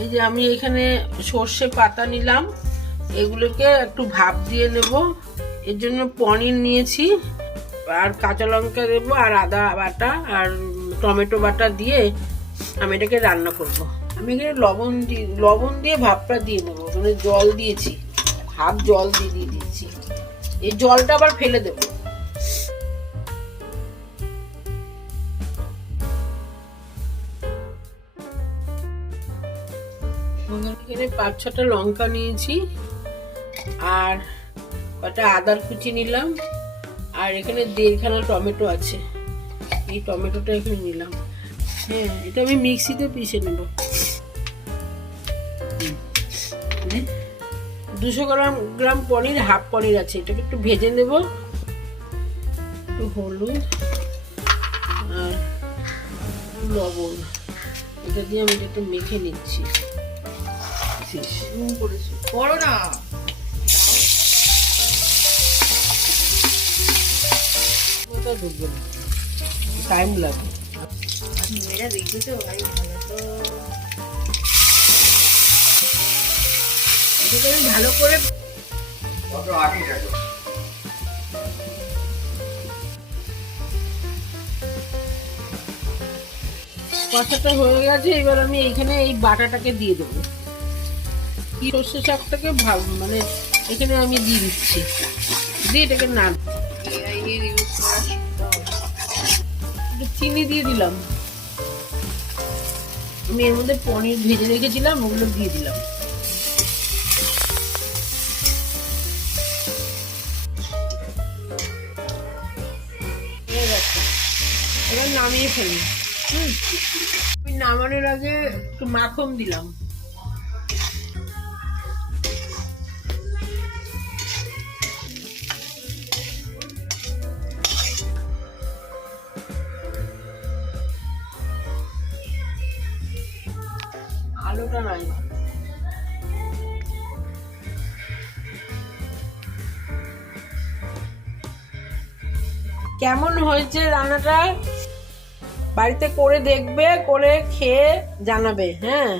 এই যে আমি এখানে সর্ষে পাতা নিলাম, এগুলোকে একটু ভাপ দিয়ে নেব। এর জন্য পনির নিয়েছি, আর কাঁচা লঙ্কা দেবো, আর আদা বাটা আর টমেটো বাটা দিয়ে আমি এটাকে রান্না করব। আমি এখানে লবণ দিয়ে ভাপটা দিয়ে নেবো, মানে জল দিয়েছি, হাফ জল দিয়ে দিচ্ছি। এই জলটা আবার ফেলে দেবো। এখানে 5-6টা লঙ্কা নিয়েছি, আর কটা আদার কুচি নিলাম, আর এখানে 1.5খানা টমেটো আছে, এই টমেটোটা এখানে নিলাম। হ্যাঁ, এটা আমি মিক্সিতে পিষে নেব। 200 গ্রাম পনির, হাফ পনির আছে, এটাকে একটু ভেজে নেব। একটু হলুদ আর লবণ, এটা দিয়ে আমি একটু মেখে নিচ্ছি। করো না, ঢুকবে না, টাইম লাগবে। মেয়েরা দেখবে তো ভাই, ভালো তো। এটাকে আমি ভালো করে কষাটা হয়ে গেছে। এবার আমি এইখানে এই বাটাটাকে দিয়ে দেবো, সর্ষে শাকটাকে মানে এখানে আমি দিয়ে দিচ্ছি, দিয়ে এটাকে চিনি দিয়ে দিলাম। আমি এর মধ্যে পনির ভেজে রেখেছিলাম, ওগুলো দিয়ে দিলাম। এবার নামিয়ে ফেলি। আমি নামানোর আগে একটু মাখন দিলাম। আলুটা নাই, কেমন হয়েছে রান্নাটা বাড়িতে করে দেখবে, করে খেয়ে জানাবে। হ্যাঁ।